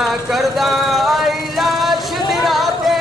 نہ کردہ لاش مراتے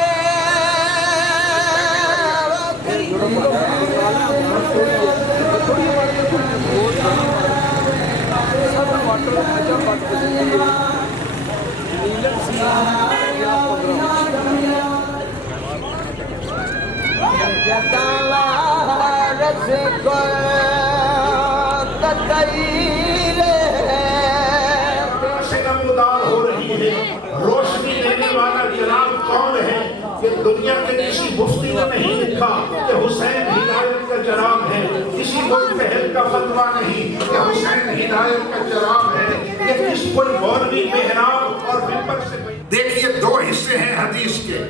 روشنی دینے والا چراغ کون ہے کہ دنیا کے کسی مفتی نے نہیں لکھا کہ حسین ہدایت کا چراغ ہے، کسی کوئی پہل کا فتویٰ نہیں کہ حسین ہدایت کا چراغ ہے، یہ کسی کوئی مولوی محراب اور ممبر سے دیکھیے دو حصے ہیں حدیث کے،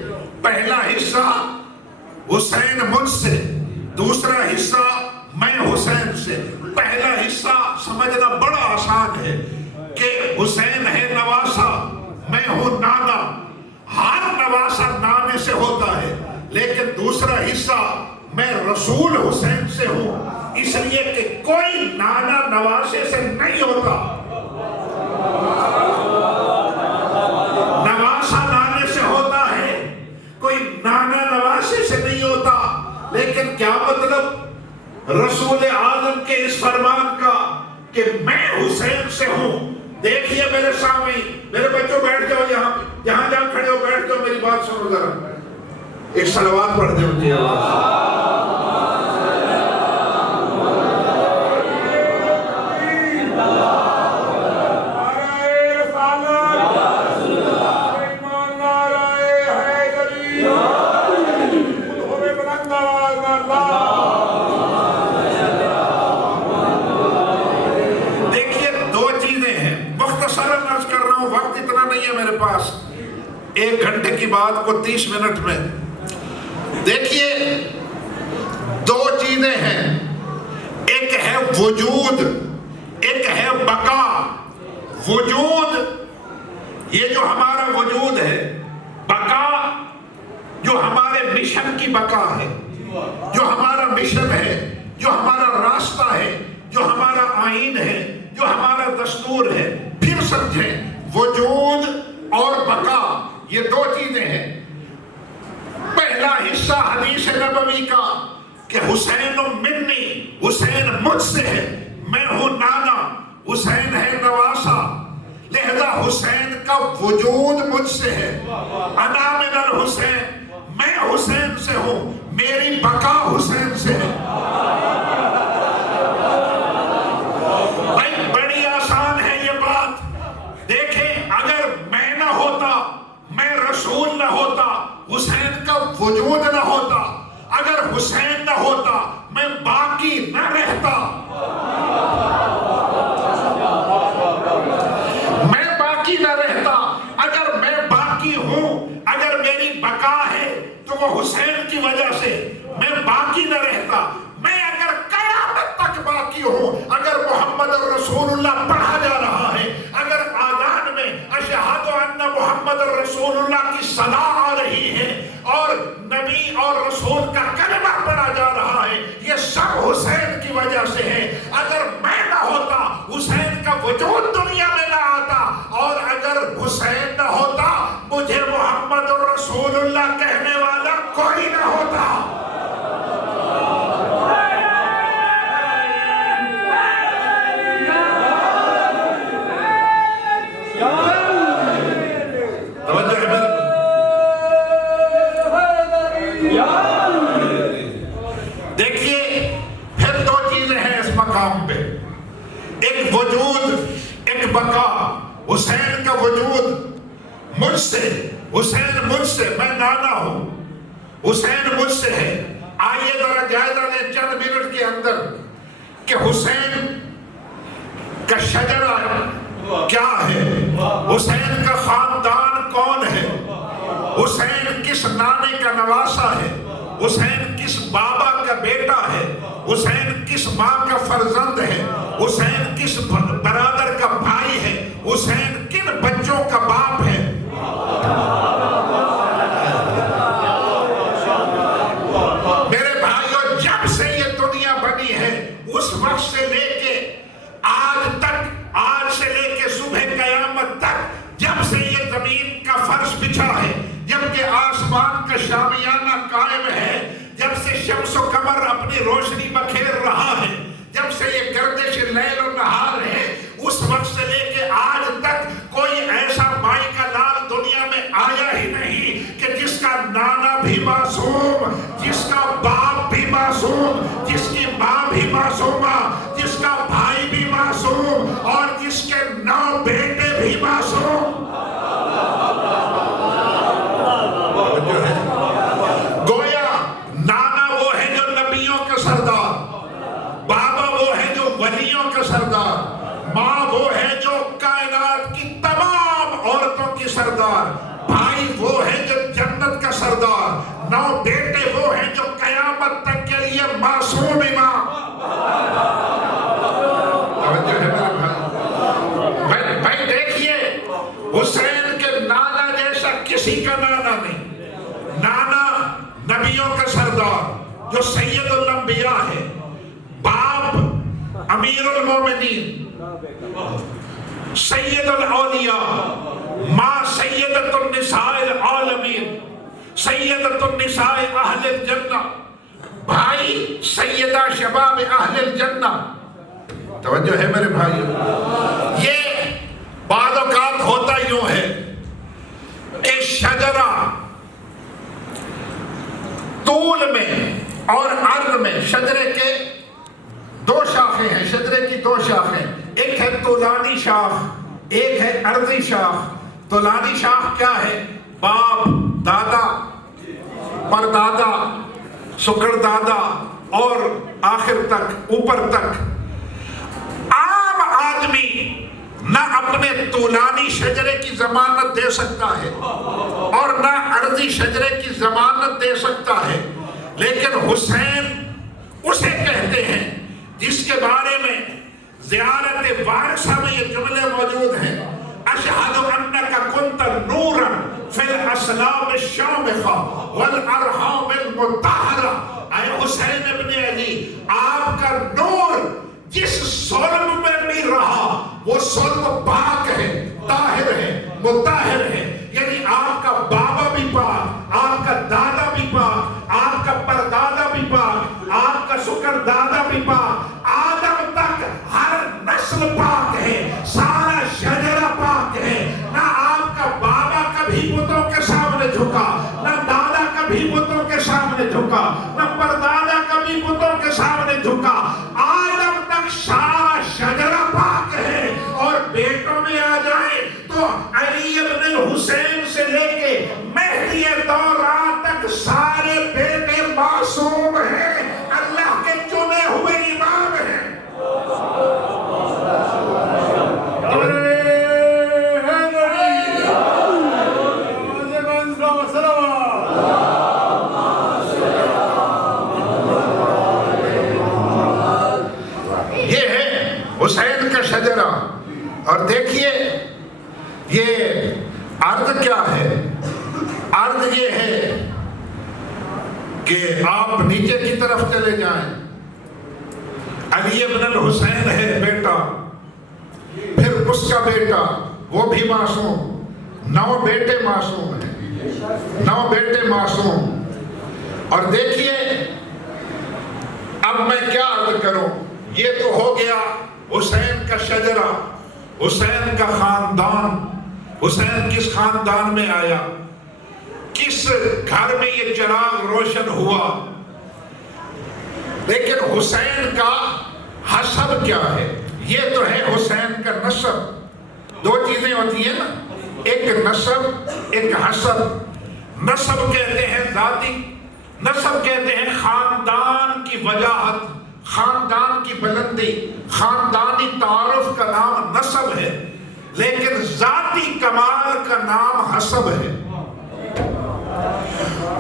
پہلا حصہ حسین مجھ سے، دوسرا حصہ میں حسین سے۔ پہلا حصہ سمجھنا بڑا آسان ہے کہ حسین ہے نواسا، میں ہوں نانا، ہر نواسا نانے سے ہوتا ہے، لیکن دوسرا حصہ میں رسول حسین سے ہوں، اس لیے کہ کوئی نانا نواسے سے نہیں ہوتا، نواسا نانے سے ہوتا ہے، کوئی نانا نواسے سے نہیں ہوتا۔ لیکن کیا مطلب رسول اعظم کے اس فرمان کا کہ میں حسین سے ہوں؟ دیکھیے میرے سامنے، میرے بچوں بیٹھ جاؤ، جہاں کھڑے ہو بیٹھ جاؤ، میری بات سنو ذرا، ایک صلوات پڑھ دیں ان کی آواز۔ ایک گھنٹے کی بات کو 30 منٹ میں دیکھیے، دو چیزیں ہیں، ایک ہے وجود، ایک ہے بقا۔ وجود یہ جو ہمارا وجود ہے، بقا جو ہمارے مشن کی بقا ہے، جو ہمارا مشن ہے، جو ہمارا راستہ ہے، جو ہمارا آئین ہے، جو ہمارا دستور ہے۔ پھر سمجھیں، وجود اور بقا یہ دو چیزیں ہیں۔ پہلا حصہ حدیث نبوی کا کہ حسین منی، حسین مجھ سے ہے، میں ہوں نانا، حسین ہے نواسا، لہذا حسین کا وجود مجھ سے ہے۔ انا من الحسین، میں حسین سے ہوں، میری بقا حسین سے ہے۔ بھائی بڑی آسان ہے یہ بات۔ دیکھیں، اگر میں نہ ہوتا، میں رسول نہ ہوتا، حسین کا وجود نہ ہوتا، اگر حسین نہ ہوتا، میں باقی نہ رہتا، میں باقی نہ رہتا۔ اگر میں باقی ہوں، اگر میری بقا ہے تو وہ حسین کی وجہ سے، میں باقی نہ رہتا۔ میں اگر قیامت تک باقی ہوں، اگر محمد رسول اللہ پڑھا جا رہا ہے، اگر آذان میں اشہد ان محمد رسول اللہ کی صدا آ رہی ہے اور نبی اور رسول کا کلمہ پڑھا جا رہا ہے، یہ سب حسین کی وجہ سے ہے۔ اگر میں نہ ہوتا، حسین کا وجود دنیا میں نہ آتا، اور اگر حسین نہ ہوتا، مجھے محمد رسول اللہ کہنے والا کوئی نہ ہوتا۔ ایک وجود، ایک بقا۔ حسین کا وجود مجھ سے، حسین مجھ سے، میں نانا ہوں، حسین مجھ سے ہے۔ آئیے ذرا جائزہ لیں چند منٹ کے اندر کہ حسین کا شجرہ کیا ہے، حسین کا خاندان کون ہے، حسین کس نانے کا نواسا ہے، حسین کس بابا کا بیٹا ہے، حسین کس ماں کا فرزند ہے، حسین کس برادر کا بھائی ہے، حسین کن بچوں کا باپ ہے۔ میرے بھائیوں، جب سے یہ دنیا بنی ہے اس وقت سے لے کے آج تک، آج سے لے کے صبح قیامت تک، جب سے یہ زمین اپنی روشنی بکھیر رہا ہے. جب سے یہ گردش لیل و نہار ہے اس وقت سے لے کے آج تک کوئی ایسا مائی کا لال دنیا میں آیا ہی نہیں کہ جس کا نانا بھی معصوم، جس کا باپ بھی معصوم، جس کی ماں بھی معصومہ، جس کا بھائی بھی معصوم اور جس کے 9 بیٹے بھی معصوم. گویا نانا وہ ہے جو نبیوں کا سردار، بابا وہ ہے جو ولیوں کا سردار، ماں وہ ہے جو کائنات کی تمام عورتوں کی سردار، بھائی وہ ہے جو جنت کا سردار، 9 بیٹے وہ ہیں جو قیامت تک کے لیے معصوم امام. توجہ ہے میرے بھائی دیکھیے حسین کے نانا جیسا کسی کا نانا نہیں. نانا نبیوں کا سردار جو سید الانبیاء ہے، باپ امیر المومنین سید الاولیاء، ماں سیدۃ النساء العالمین سیدۃ النساء اہل الجنہ، بھائی سیدہ شباب اہل الجنہ. توجہ ہے میرے بھائی. یہ بعض اوقات ہوتا یوں ہے کہ شجرہ طول میں اور عرض میں شجرے کے 2 شاخیں ہیں، شجرے کی 2 شاخیں، ایک ہے طولانی شاخ، ایک ہے عرضی شاخ. طولانی شاخ کیا ہے؟ باپ، دادا، پردادا، سکڑ دادا اور آخر تک اوپر تک. عام آدمی نہ اپنے طولانی شجرے کی ضمانت دے سکتا ہے اور نہ عرضی شجرے کی ضمانت دے سکتا ہے، لیکن حسین اسے کہتے ہیں جس کے بارے میں زیارت وارثہ میں یہ جملے موجود ہیں: اشہد انک کنت نورا فی الاسلام الشامخہ والارحام المطہرہ. اے حسین ابن علی، آپ کا نور جس صلب میں بھی رہا وہ صلب پاک ہے، طاہر ہے، مطہر ہے. یعنی آپ کا بابا بھی پاک، آپ کا دادا بھی پاک، آپ کا پردادا بھی پاک، آپ کا سکر دادا بھی پاک، آدم تک ہر نسل پاک ہے، سارا شجرہ پاک ہے. نہ آپ کا بابا کبھی بتوں کے سامنے جھکا، نہ دادا کبھی بتوں کے سامنے جھکا، نہ پردادا کبھی بتوں کے سامنے جھکا. آدم تک سارا شجرہ پاک ہے. اور بیٹوں میں آ جائیں تو علی ابن الحسین سے لے کے مہدی دوران تک سارے بیٹے معصوم ہیں، اللہ کے چنے ہوئے امام ہیں. یہ ہے حسین کا شجرہ. اور دیکھیے یہ عرض کیا ہے؟ عرض یہ ہے کہ آپ نیچے کی طرف چلے جائیں. علی ابن الحسین ہے بیٹا، پھر اس کا بیٹا وہ بھی معصوم، 9 بیٹے معصوم ہیں، 9 بیٹے معصوم. اور دیکھیے اب میں کیا عرض کروں. یہ تو ہو گیا حسین کا شجرہ، حسین کا خاندان. حسین کس خاندان میں آیا، کس گھر میں یہ چراغ روشن ہوا. لیکن حسین کا حسب کیا ہے؟ یہ تو ہے حسین کا نسب. 2 چیزیں ہوتی ہیں نا، ایک نسب، ایک حسب. نسب کہتے ہیں ذاتی، نسب کہتے ہیں خاندان کی وجاہت، خاندان کی بلندی، خاندانی تعارف کا نام نسب ہے. لیکن ذاتی کمال کا نام حسب ہے.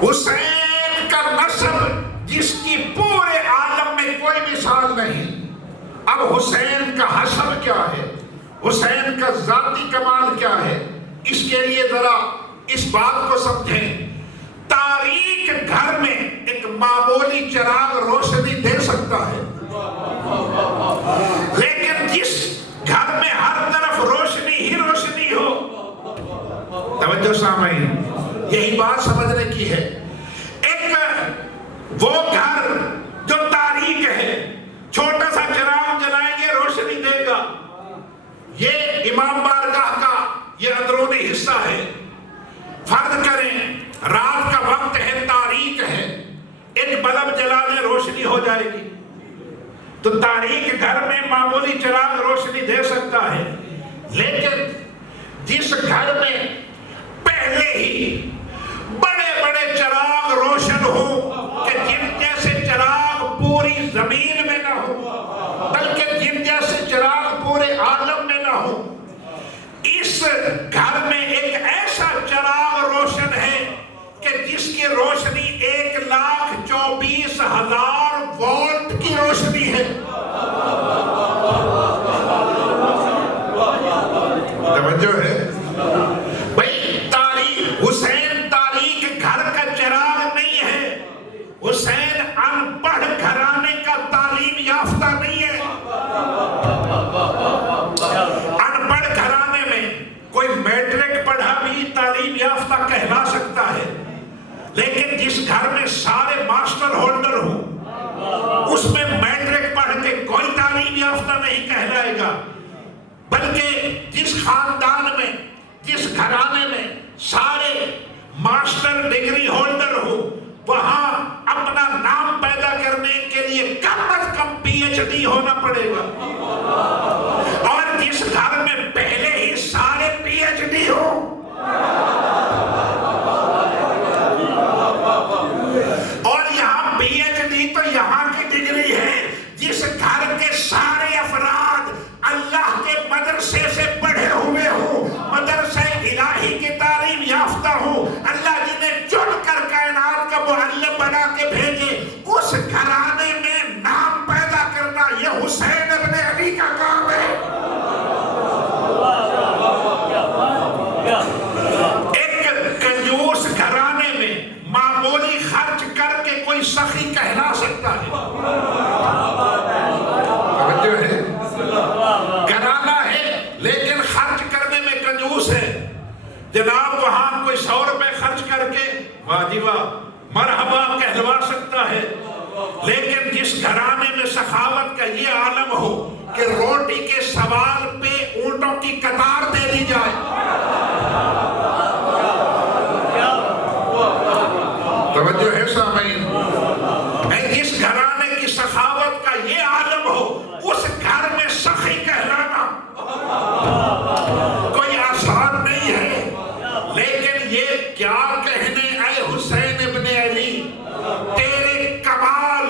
حسین کا نسب جس کی پورے عالم میں کوئی مثال نہیں. اب حسین کا حسب کیا ہے، حسین کا ذاتی کمال کیا ہے، اس کے لیے ذرا اس بات کو سمجھیں. تاریک گھر میں ایک معمولی چراغ روشنی دے سکتا ہے، لیکن جس گھر میں ہر طرف روشنی ہی روشنی ہو. توجہ سامعین، یہی بات سمجھنے کی ہے. ایک وہ گھر جو تاریک حصہ ہے. فرض کریں رات کا وقت ہے، تاریک ہے، ایک بلب جلا دیں روشنی ہو جائے گی. تو تاریک گھر میں معمولی چراغ روشنی دے سکتا ہے، لیکن جس گھر میں پہلے ہی بڑے بڑے چراغ روشن ہو کہ جن جیسے چراغ پوری زمین میں نہ ہو، بلکہ جن جیسے چراغ پورے عالم میں نہ ہو، اس گھر میں ایک ایسا چراغ روشن ہے کہ جس کی روشنی 1,24,000 وولٹ کی روشنی ہے. توجہ ہے بھائی. تاریخ حسین تاریخ گھر کا چراغ نہیں ہے. حسین ان پڑھ گھرانے کا تعلیم یافتہ نہیں ہے. ان پڑھ گھرانے میں کوئی میٹرک پڑھا بھی تعلیم یافتہ کہلا سکتا ہے، لیکن جس گھر میں سارے ماسٹر ہولڈر ہوں اس میں میٹرک پڑھ کے کوئی تعلیم یافتہ نہیں کہلائے گا. بلکہ جس خاندان میں، جس گھرانے میں سارے ماسٹر ڈگری ہولڈر ہوں، وہاں اپنا نام پیدا کرنے کے لیے کم از کم PhD ہونا پڑے گا. اور جس گھر میں پہلے ہی سارے PhD ہوں، اور یہاں PhD تو یہاں کی ڈگری ہے. جس گھر کے سارے افراد اللہ کے مدرسے سے پڑھے ہوئے ہوں، مدرسہ الہی کی تعلیم یافتہ ہوں، اللہ جنہیں چن کر کائنات کا معلم بنا کے بھیجے، اس گھرانے میں نام پیدا کرنا یہ حسین ابن علی کا کام ہے. ایک کنجوس گھرانے میں معمولی خرچ کر کے کوئی سخی کہلا سکتا ہے. گھرانہ ہے لیکن خرچ کرنے میں کنجوس ہے. جناب وہاں کوئی 100 روپے خرچ کر کے واہ جی واہ مرحبا کہلوا سکتا ہے، لیکن جس گھرانے میں سخاوت کا یہ عالم ہو کہ روٹی کے سوال پہ اونٹوں کی قطار دے دی جائے. توجہ ہے سامعین. جس گھرانے کی سخاوت کا یہ عالم ہو، اس گھر میں سخی کہلانا کوئی آسان نہیں ہے. لیکن یہ کیا کہنے اے حسین ابن علی تیرے کمال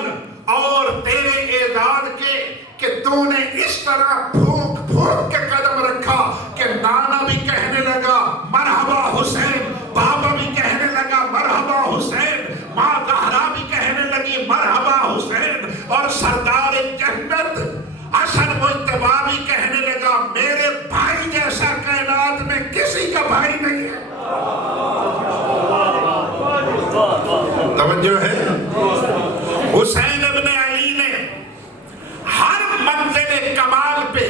اور تیرے اعداد کے کہ تو نے اس طرح پھونک پھونک کے قدم رکھا کہ نانا بھی کہنے لگا مرحبا حسین، بابا بھی کہنے لگا مرحبا حسین، ماں زہرا بھی کہنے لگی مرحبا حسین، اور سردار جنت حسن مجتبی بھی کہنے لگا میرے بھائی جیسا کائنات میں کسی کا بھائی نہیں ہے. توجہ ہے. حسین ابن علی نے ہر منزل کمال پہ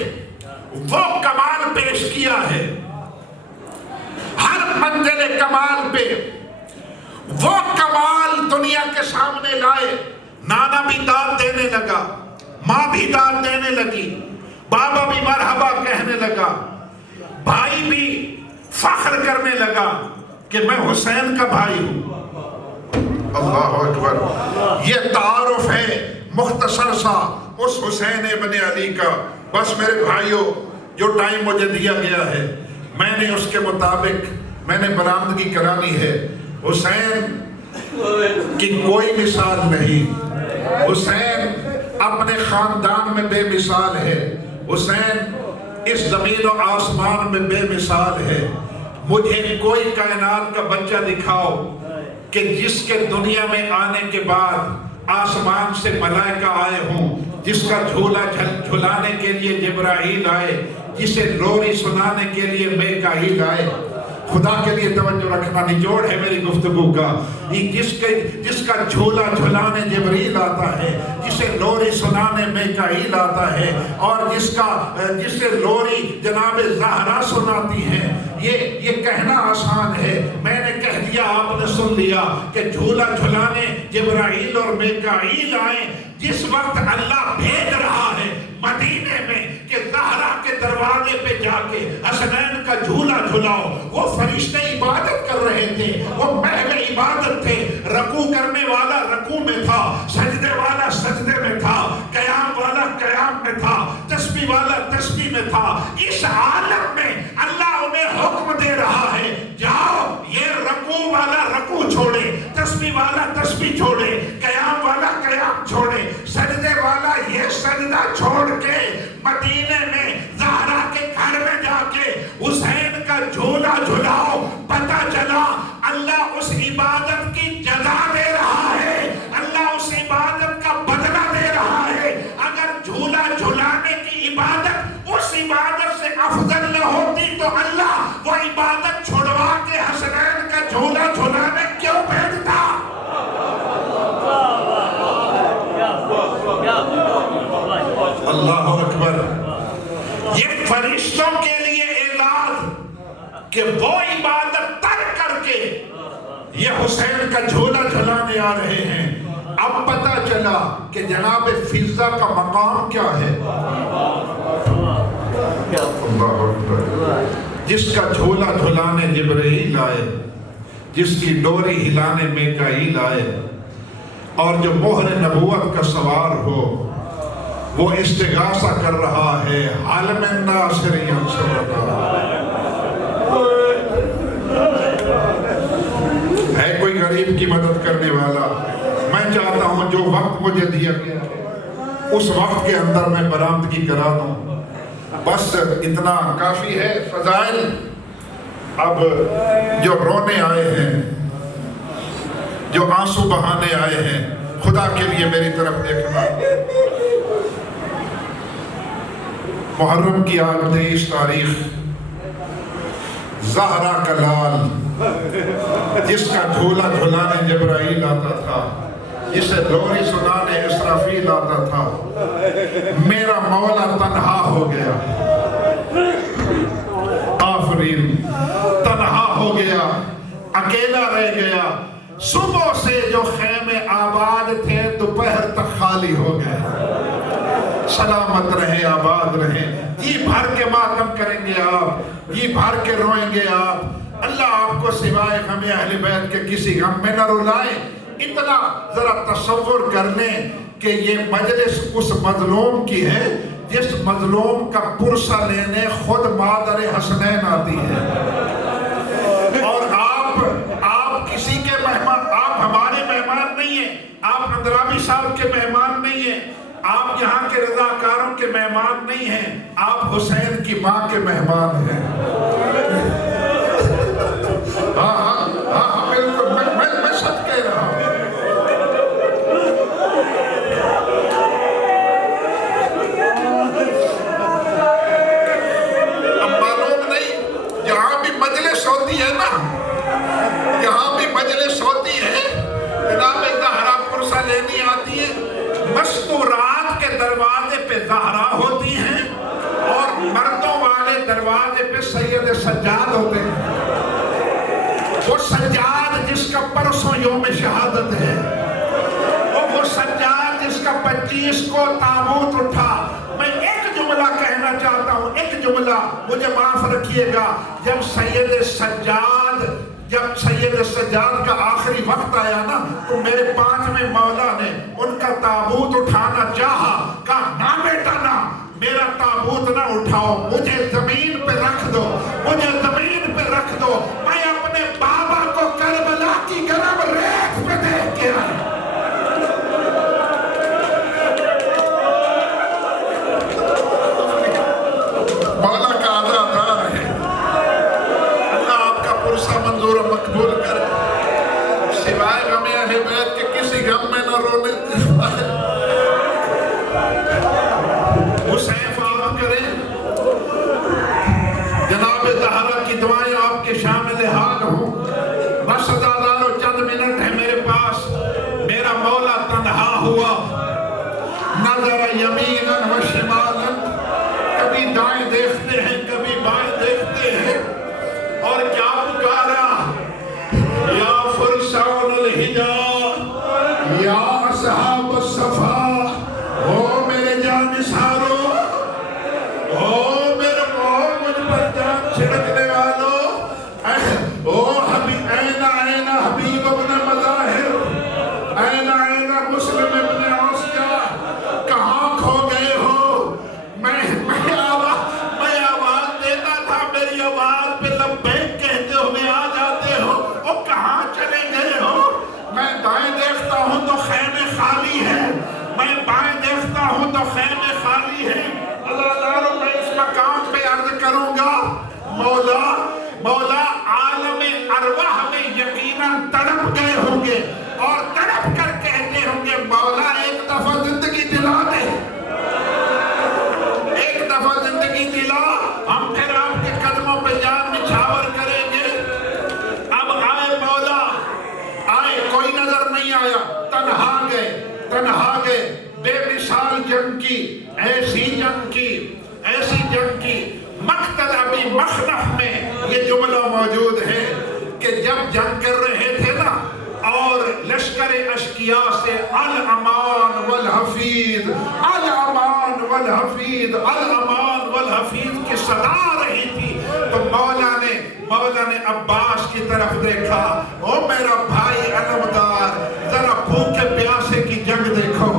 وہ کمال پیش کیا ہے. ہر منزل کمال پہ وہ کمال دنیا کے سامنے لائے. نانا بھی داد دینے لگا، ماں بھی داد دینے لگی، بابا بھی مرحبا کہنے لگا، بھائی بھی فخر کرنے لگا کہ میں حسین کا بھائی ہوں. اللہ اکبر. یہ تعارف ہے مختصر سا اس حسین ابن علی کا. بس میرے بھائیوں، جو ٹائم مجھے دیا گیا ہے میں نے اس کے مطابق میں نے برآمدگی کرانی ہے. حسین کی کوئی مثال نہیں. حسین اپنے خاندان میں بے مثال ہے. حسین اس زمین و آسمان میں بے مثال ہے. مجھے کوئی کائنات کا بچہ دکھاؤ کہ جس کے دنیا میں آنے کے بعد آسمان سے ملائکہ آئے ہوں، جس کا جھولا جھلانے کے لیے جبرائیل آئے، جسے لوری سنانے کے لیے میکائیل آئے. خدا کے لیے توجہ رکھنا، نچوڑ ہے میری گفتگو کا. جس کا جھولا جھلانے جبریل آتا ہے، جسے لوری سنانے میکائیل آتا ہے، اور جسے لوری جناب زہرا سناتی ہے. یہ کہنا آسان ہے. میں نے کہہ دیا، آپ نے سن لیا کہ جھولا جھلانے جبرائیل اور میکائیل آئے. جس وقت اللہ بھیج رہا ہے مدینے میں کہ زہرا کے دروازے پہ جا کے حسنین کا جھولا جھلاؤ. وہ فرشتے عبادت کر رہے تھے, وہ محل عبادت تھے. رکوع کرنے والا رکوع میں تھا, سجدے والا سجدے میں تھا, قیام والا قیام میں تھا, تسبیح والا تسبیح میں تھا. اس عالم میں اللہ انہیں حکم دے رہا ہے, جاؤ یہ رکوع والا رکوع چھوڑے, تسبیح والا تسبیح چھوڑے, قیام والا قیام چھوڑے, سجدے والا یہ سجدہ چھوڑ کے مدینے میں زہرا کے گھر میں جا کے حسین کا جھولا جھلاؤ. پتہ چلا اللہ اس عبادت کی جزا دے رہا ہے, اللہ اس عبادت کا بدلہ دے رہا ہے. اگر جھولا جھلانے کی عبادت اس عبادت سے افضل نہ ہوتی تو اللہ وہ عبادت چھوڑوا کے حسنین کا جھولا جھلانے کیوں بھیجتا؟ اللہ اکبر. یہ فرشتوں کے لیے اعزاز کہ وہ عبادت ترک کر کے یہ حسین کا جھولا جھلانے آ رہے ہیں. اب پتہ چلا کہ جناب فضہ کا مقام کیا ہے. اللہ اکبر. جس کا جھولا جھلانے جبرائیل آئے, جس کی ڈوری ہلانے میکائیل آئے, اور جو مہر نبوت کا سوار ہو, وہ استغاثہ کر رہا ہے, عالم الناصر ینصر اللہ. ہے کوئی غریب کی مدد کرنے والا؟ میں چاہتا ہوں جو وقت مجھے دیا گیا اس وقت کے اندر میں برآمدگی کرا دوں. بس اتنا کافی ہے. فضائل اب جو رونے آئے ہیں, جو آنسو بہانے آئے ہیں, خدا کے لیے میری طرف دیکھنا. محرم کی 23 تاریخ, زہرا کا لال جس کا جھولا جھلانے جبرائیل آتا تھا, جسے لوری سنانے اسرافیل آتا تھا, میرا مولا تنہا ہو گیا. آفرین. تنہا ہو گیا, اکیلا رہ گیا. صبح سے جو خیمے آباد تھے دوپہر تک خالی ہو گئے. سلامت رہے, آباد رہے. جی بھر کے ماتم کریں گے آپ, جی بھر کے روئیں گے آپ. اللہ آپ کو سوائے غم اہل بیت کے کسی غم میں نہ رلائے. اتنا ذرا تصور کر لیں کہ یہ مجلس اس مظلوم کی ہے جس مظلوم کا پرسہ لینے خود مادر حسنین آتی ہے. اور آپ کسی کے مہمان, آپ ہمارے مہمان نہیں ہیں, آپ اندرابی صاحب کے مہمان نہیں ہیں, آپ یہاں کے رضاکاروں کے مہمان نہیں ہیں, آپ حسین کی ماں کے مہمان ہیں. ہاں بالکل, میں سچ کہہ رہا ہوں. اب معلوم نہیں, یہاں بھی مجلس ہوتی ہے نا, یہاں بھی مجلس ہوتی ہے, جناب زہرا پرسہ لینی آتی ہے. مستورات کے دروازے پہ زہرا ہوتی ہیں اور مردوں والے دروازے پہ سید سجاد ہوتے ہیں. وہ سجاد جس کا پرسوں یوم شہادت ہے, وہ سجاد جس کا 25 کو تابوت اٹھا. میں ایک جملہ کہنا چاہتا ہوں, ایک جملہ, مجھے معاف رکھیے گا. جب سید سجاد کا آخری وقت آیا نا, تو میرے 5ویں مولا نے ان کا تابوت اٹھانا چاہا. کہا نہ بیٹا نہ, میرا تابوت نہ اٹھاؤ, مجھے زمین پہ رکھ دو, مجھے زمین پہ رکھ دو. میں اپنے بابا کو کربلا کی گرم ریت پہ دیکھ کے آیا. مولا کا عزادار ہے. اللہ آپ کا پرسہ منظور و مقبول کرے. سوائے غم اہل بیت کے کسی غم میں نہ رونے. حسین فارغ کریں. جناب زہرا تو خیمے خالی ہیں. عزاداروں میں اس مقام پہ عرض کروں گا مولا عالم ارواح میں یقیناً تڑپ گئے ہوں گے اور تڑپ کر کہتے ہوں گے مولا ایک دفعہ زندگی دلا دے, ایک دفعہ زندگی دلا, ہم پھر آپ کے قدموں پہ جان نچھاور کریں گے. اب آئے مولا, آئے, کوئی نظر نہیں آیا, تنہا گئے, بے مثال جنگ کی, ایسی جنگ کی. مقتل ابی مخنف میں یہ جملہ موجود ہے کہ جب جنگ کر رہے تھے نا اور لشکر اشقیاء سے الامان والحفیظ, الامان والحفیظ, الامان والحفیظ کی صدا آ رہی تھی, تو مولا نے عباس کی طرف دیکھا, او میرا بھائی علمدار, ذرا بھوکے پیاسے کی جنگ دیکھو,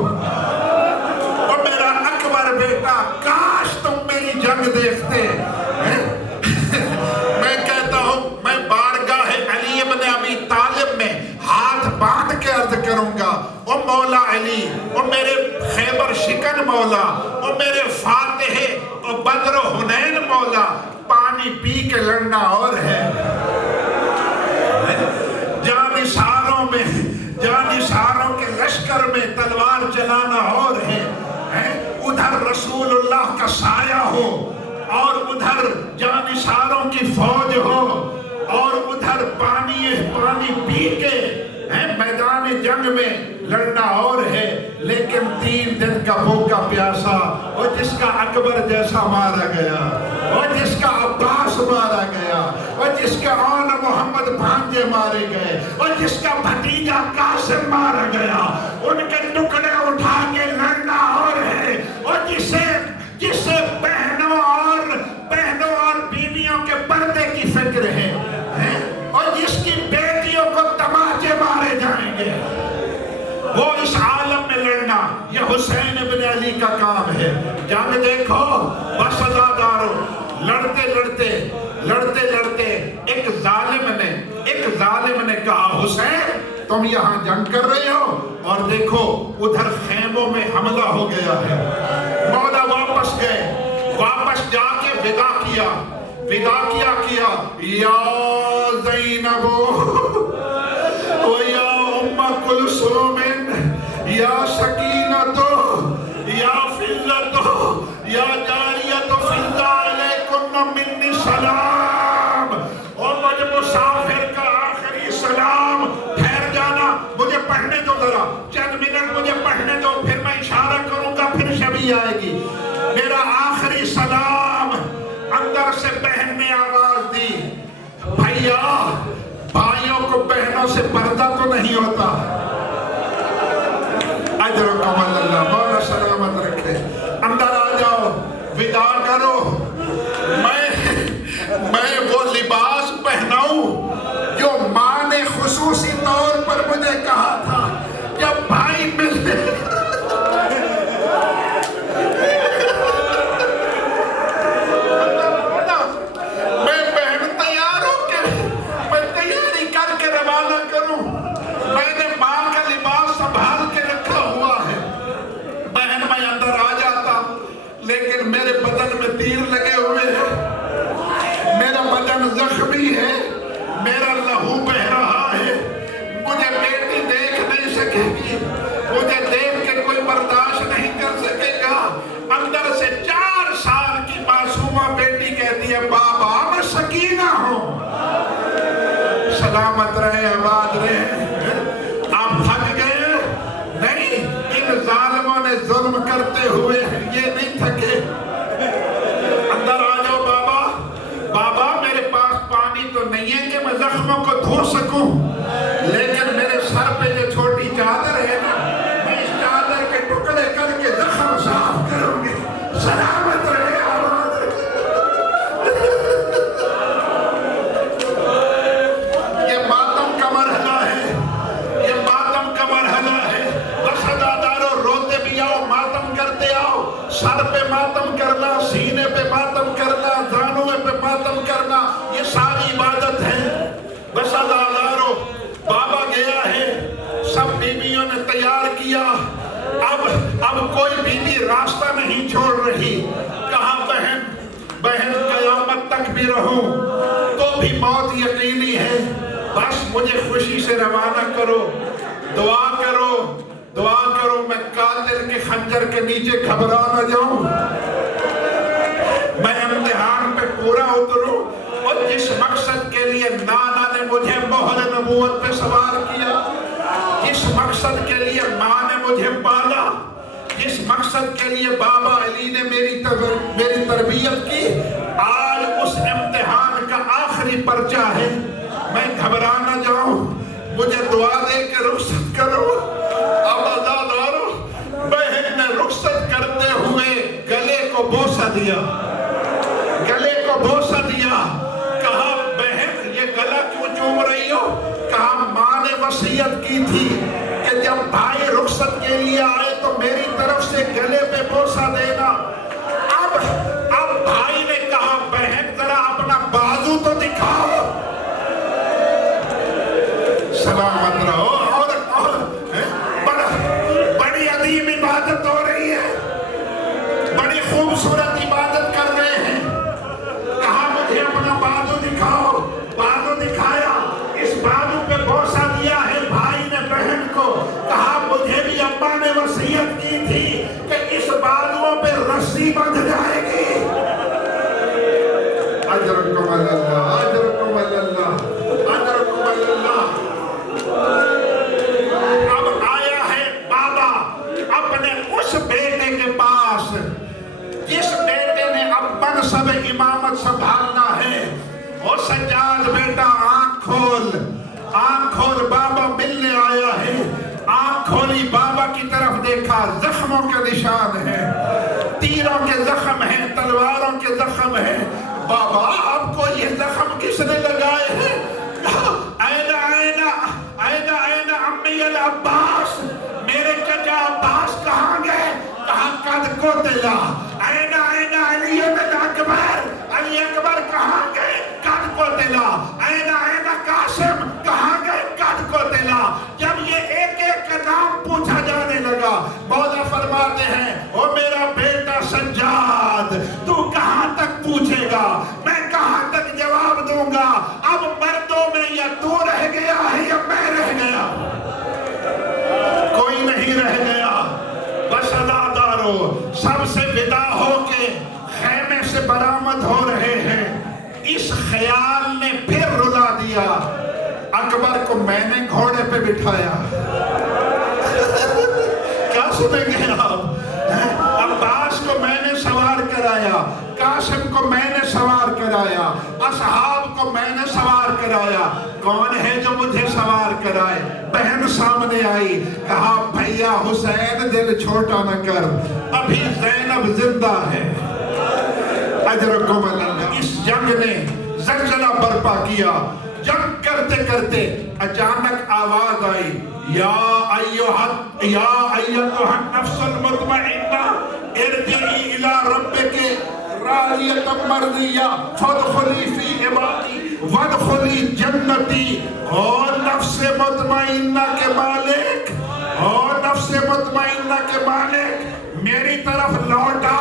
او میرا اکبر بیٹا, کاش تم میری جنگ دیکھتے. میں کہتا ہوں میں بارگاہ علی ابن ابی طالب میں ہاتھ باندھ کے عرض کروں گا, او مولا علی, او میرے خیبر شکن مولا, او میرے فاتح او بدر و حنین مولا, پانی پی کے لڑنا اور ہے, جانثاروں کے لشکر میں تلوار چلانا اور ہے. ادھر رسول اللہ کا سایہ ہو اور ادھر جانثاروں کی فوج ہو اور ادھر پانی پی کے میدان جنگ میں لڑنا اور ہے. لیکن 3 دن کا بھوکا پیاسا, اور جس کا اکبر جیسا مارا گیا, اور جس کا عباس مارا گیا, اور جس کا آن محمد بھانجے مارے گئے, اور جس کا بھتیجا قاسم مارا گیا, ان کے ٹکڑے اٹھا کے لڑنا اور ہے. اور جسے بہنوں اور بیویوں کے پردے کی فکر ہے, اور جس کی بیٹیوں کو تماچے مارے جائیں گے, وہ اس عالم میں لڑنا یہ حسین ابن علی کا کام ہے. جنگ دیکھو بس عزادارو, لڑتے ایک ظالم نے کہا حسین تم یہاں جنگ کر رہے ہو اور دیکھو ادھر خیموں میں حملہ ہو گیا ہے. مولا واپس گئے, واپس جا کے ودا کیا یا زینب و یا ام کلثوم یا سکینت یا فلت یا جاریت فضا علیکم منی سلام. اور مجھے مسافر کا آخری سلام, ٹھہر جانا, مجھے پڑھنے دو ذرا, چند منٹ مجھے پڑھنے دو, پھر میں اشارہ کروں گا, پھر شبی آئے گی. میرا آخری سلام. اندر سے بہن نے آواز دی, بھائیا بھائیوں کو بہنوں سے پردہ تو نہیں ہوتا. اجرکم اللہ, مولا سلامت رکھے. اندر آ جاؤ, ودا کرو. میں وہ لباس پہناؤں جو ماں نے خصوصی طور پر مجھے کہا تھا جب بھائی ملتے. زخمی ہے, میرا لہو بہ رہا ہے, مجھے بیٹی دیکھ نہیں سکے گی, مجھے دیکھ کے کوئی برداشت نہیں کر سکے گا. اندر سے 4 سال کی معصومہ بیٹی کہتی ہے بابا میں سکینہ ہوں. سلامت رہے, آباد رہے. آپ تھک گئے نہیں, ان ظالموں نے ظلم کرتے ہوئے یہ نہیں تھکے. اندر آ جاؤ بابا, میرے پاس پانی تو نہیں ہے کہ میں زخموں کو دھو سکوں, لیکن میرے سر پہ جو چھوٹی چادر ہے نا, میں اس چادر کے ٹکڑے کر کے زخم صاف کروں گی. سلامت رہے, آباد رہے. یہ ماتم کا مرحلہ ہے, یہ ماتم کا مرحلہ ہے. بس عزادارو روتے بھی آؤ, ماتم کرتے آؤ, سر پہ بھی رہوں تو بھی موت یقینی ہے، بس مجھے خوشی سے روانہ کرو، دعا کرو، دعا کرو میں قاتل کے خنجر کے نیچے گھبرا نہ جاؤں، میں امتحان پہ پورا اتروں، اور جس مقصد کے لیے نانا نے مجھے مہر نبوت پہ سوار کیا، جس مقصد کے لیے ماں نے مجھے پالا، جس مقصد کے لیے بابا علی نے میری تربیت کی، آج اس امتحان کا آخری پرچہ ہے، میں گھبرا نہ جاؤں، مجھے دعا دے کے رخصت کرو۔ اب عزادارو، بہن نے رخصت کرتے ہوئے گلے کو بوسہ دیا، گلے کو بوسہ دیا، کہا بہن یہ گلا کیوں چوم رہی ہو؟ کہا ماں نے وصیت کی تھی کہ جب بھائی رخصت کے لیے آئے تو میری طرف سے گلے پہ بوسہ دینا۔ اب بھائی نے کہا بہن ذرا اپنا بازو تو دکھاؤ، سلامت رہو، اور بڑی عظیم عبادت ہو رہی ہے، بڑی خوبصورت عبادت کر رہے ہیں، کہا مجھے اپنا بازو دکھاؤ، بازو دکھایا، اس بازو پہ بوسہ دیا ہے بھائی نے بہن کو، کہا مجھے بھی ابا نے وصیت کی تھی کہ اس بازو پہ رسی بندھ جائے گی۔ اجرکم اللہ، اجرکم اللہ، اجرکم اللہ۔ اب آیا ہے بابا اپنے اس بیٹے کے پاس جس بیٹے نے اب منصب امامت سنبھالنا ہے، اور سجاد بیٹا آنکھ کھول، بابا ملنے آیا ہے، آنکھ کھولی، بابا کی طرف دیکھا، زخموں کے نشان ہیں، تیروں کے زخم ہیں، تلواروں کے زخم ہیں، بابا آپ کو یہ زخم کس نے لگائے ہیں؟ این امی العباس، میرے چچا عباس کہاں گئے؟ کہا قد قتلا۔ این علی اکبر، علی اکبر کہاں گئے؟ قد قتلا۔ این قاسم کہاں گئے؟ قد قتلا۔ جب یہ ایک ایک کا نام پوچھا جانے لگا، مولا فرماتے ہیں او میرا بیٹا سجاد، تو کہاں تک پوچھے گا، میں کہاں تک جواب دوں گا؟ اب مردوں میں یا تو رہ گیا ہے یا میں رہ گیا، کوئی نہیں رہ گیا۔ بس عزادارو، سب سے ودا ہو کے خیمے سے برآمد ہو رہے ہیں، اس خیال نے پھر رلا دیا، اکبر کو میں نے گھوڑے پہ بٹھایا۔ کیا سنیں گے آپ؟ عباس کو میں نے سوار کرایا، قاسم کو میں نے سوار کرایا، اصحاب کو میں نے سوار کرایا، کون ہے جو مجھے سوار کرائے؟ بہن سامنے آئی، کہا بھیا حسین دل چھوٹا نہ کر، ابھی زینب زندہ ہے۔ اجرکم اللہ۔ اس جنگ نے زلزلہ برپا کیا، جنگ کرتے کرتے اچانک آواز آئی، یا ایتھا النفس المطمئنہ ارجعی الی ربک راضیۃ مرضیہ فادخلی فی عبادی وادخلی جنتی۔ اور نفس مطمئنہ کے مالک، اور نفس مطمئنہ کے مالک، میری طرف لوٹا،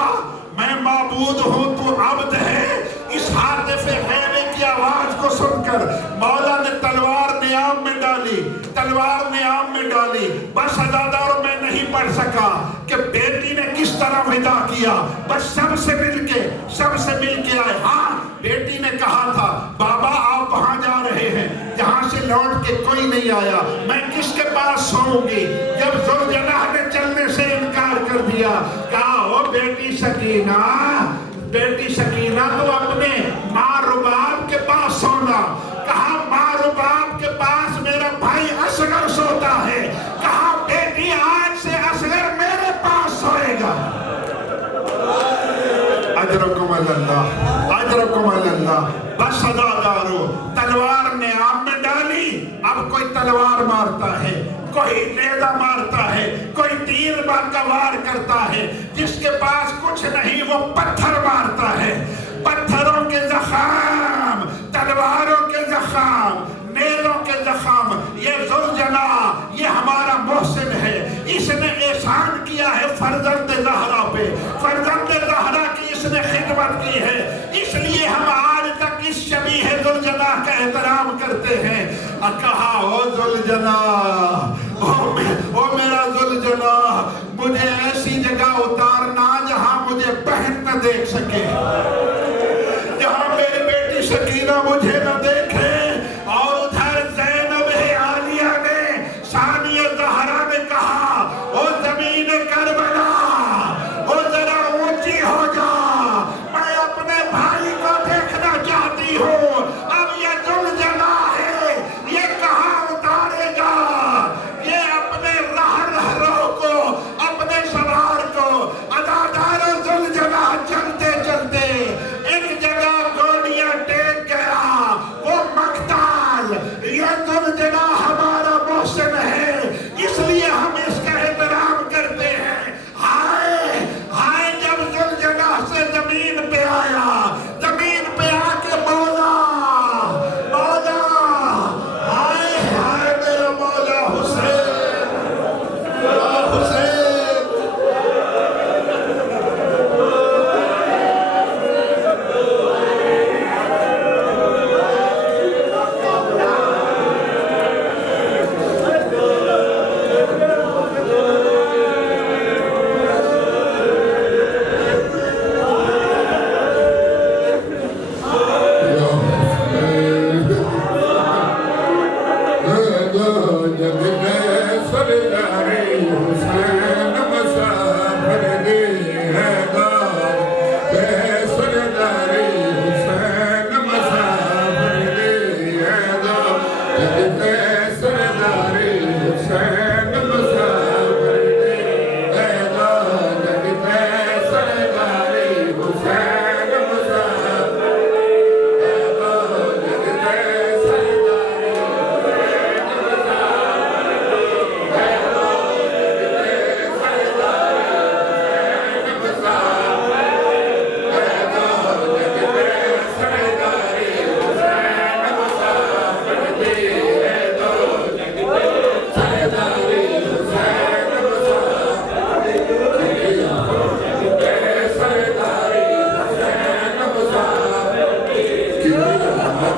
میں معبود ہوں تو عبد ہے۔ اس حاطف خیمے کی آواز کو سن کر مولا نے تلوار نیام میں ڈالی، تلوار نیام میں ڈالی۔ بس عزادارو میں نہیں پڑھ سکا کہ بیٹی نے کس طرح ودا کیا، بس سب سے مل کے آئے۔ ہاں بیٹی نے کہا تھا بابا آپ وہاں جا رہے ہیں جہاں سے لوٹ کے کوئی نہیں آیا، میں کس کے پاس سوؤں گی؟ جب ذوالجلال نے چلنے سے انکار کر دیا، کہا او بیٹی سکینہ، بیٹی سکینہ تو اپنے ماں رباب کے پاس سونا۔ کہا ماں رباب کے پاس میرا بھائی اصغر سوتا ہے، کہا بیٹی آج سے اصغر میرے پاس سوئے گا۔ اجرکم اللہ، اجرکم اللہ۔ بس عزادارو، تلوار نے نیام میں ڈالی، اب کوئی تلوار مارتا ہے، کوئی نیزہ مارتا ہے، کوئی تیر کا وار کرتا ہے، جس کے پاس کچھ نہیں وہ پتھر مارتا ہے۔ پتھروں کے زخم، تلواروں کے زخم، نیزوں کے زخم، یہ ذوالجلال، یہ ہمارا محسن ہے، اس نے احسان کیا ہے فرزند زہرا پہ، فرزند زہرا کی اس نے خدمت کی ہے، اس لیے ہم آج تک کس شبیہ ذوالجناح کا احترام کرتے ہیں؟ کہا او ذوالجناح، او میرا ذوالجناح، مجھے ایسی جگہ اتارنا جہاں مجھے بہن نہ دیکھ سکے، جہاں میری بیٹی سکینہ مجھے نہ دیکھے۔ اور ادھر زینب عالیہ نے، ثانیہ زہرا نے کہا او زمین کربلا، او ذرا اونچی ہو جا، میں اپنے بھائی کو دیکھنا چاہتی ہوں۔ اب یہ ذوالجناح ہے، یہ کہاں اتارے گا؟ یہ اپنے رہرو کو، اپنے سوار کو، ادادار ذوالجناح چلتے چلتے ایک جگہ گوڑیاں ٹیک گیا، وہ مقتال۔ یہ ذوالجناح ہمارا محسن ہے، اس لیے ہم اس کا احترام کرتے ہیں۔ ہائے ہائے جب ذوالجناح سے زمین پہ آیا، زمین پہ آ کے مولا مولا، ہائے ہائے میرا مولا حسین، مولا حسین۔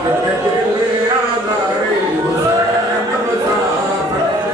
Thank you.